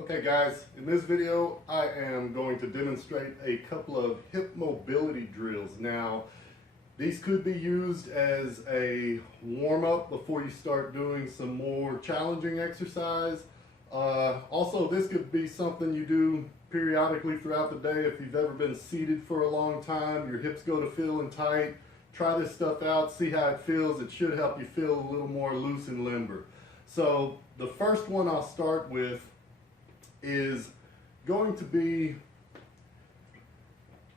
Okay guys, in this video I am going to demonstrate a couple of hip mobility drills. Now these could be used as a warm-up before you start doing some more challenging exercise. Also, this could be something you do periodically throughout the day. If you've ever been seated for a long time, your hips go to feeling tight, try this stuff out, see how it feels. It should help you feel a little more loose and limber. So the first one I'll start with is going to be,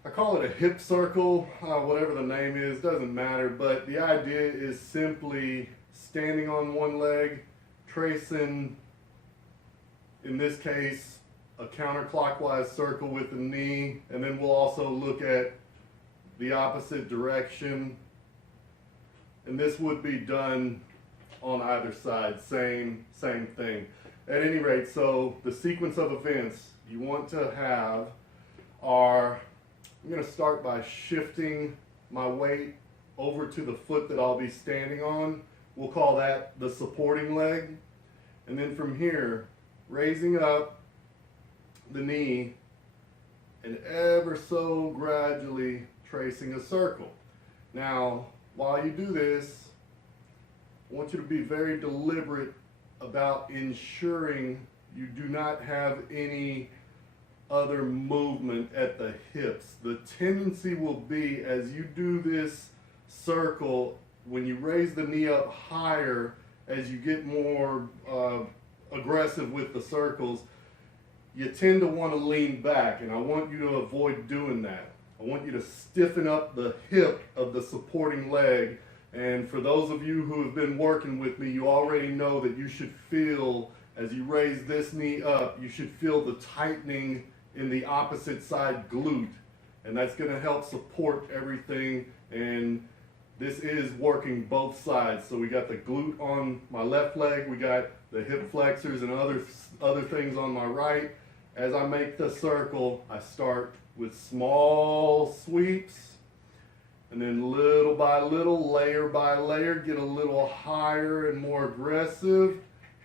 I call it a hip circle, whatever the name is, doesn't matter, but the idea is simply standing on one leg, tracing, in this case, a counterclockwise circle with the knee, and then we'll also look at the opposite direction, and this would be done on either side, same thing. At any rate, so the sequence of events you want to have are, I'm going to start by shifting my weight over to the foot that I'll be standing on. We'll call that the supporting leg. And then from here, raising up the knee and ever so gradually tracing a circle. Now, while you do this, I want you to be very deliberate about ensuring you do not have any other movement at the hips. The tendency will be, as you do this circle, when you raise the knee up higher, as you get more aggressive with the circles, you tend to want to lean back, and I want you to avoid doing that. I want you to stiffen up the hip of the supporting leg. And for those of you who have been working with me, you already know that you should feel, as you raise this knee up, you should feel the tightening in the opposite side glute. And that's going to help support everything. And this is working both sides. So we got the glute on my left leg, we got the hip flexors and other things on my right. As I make the circle, I start with small sweeps. And then little by little, layer by layer, get a little higher and more aggressive.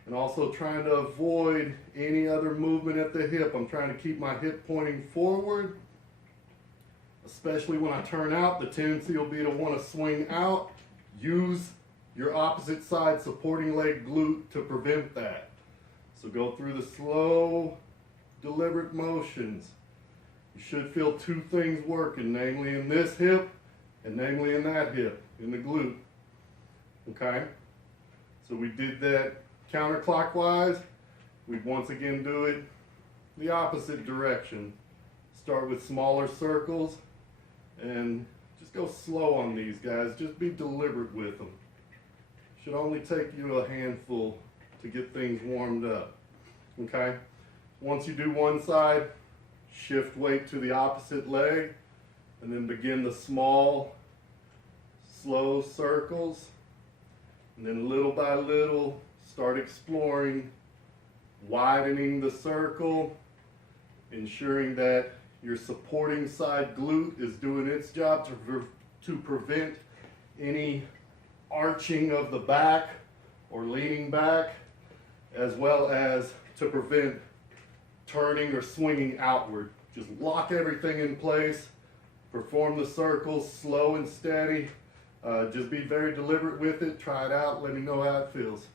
And also trying to avoid any other movement at the hip. I'm trying to keep my hip pointing forward. Especially when I turn out, the tendency will be to want to swing out. Use your opposite side supporting leg glute to prevent that. So go through the slow, deliberate motions. You should feel two things working, namely in this hip, and namely in that hip, in the glute. Okay? So we did that counterclockwise. We'd once again do it the opposite direction. Start with smaller circles and just go slow on these guys. Just be deliberate with them. Should only take you a handful to get things warmed up. Okay? Once you do one side, shift weight to the opposite leg, and then begin the small, slow circles, and then little by little start exploring, widening the circle, ensuring that your supporting side glute is doing its job to prevent any arching of the back or leaning back, as well as to prevent turning or swinging outward. Just lock everything in place. Perform the circles slow and steady. Just be very deliberate with it. Try it out. Let me know how it feels.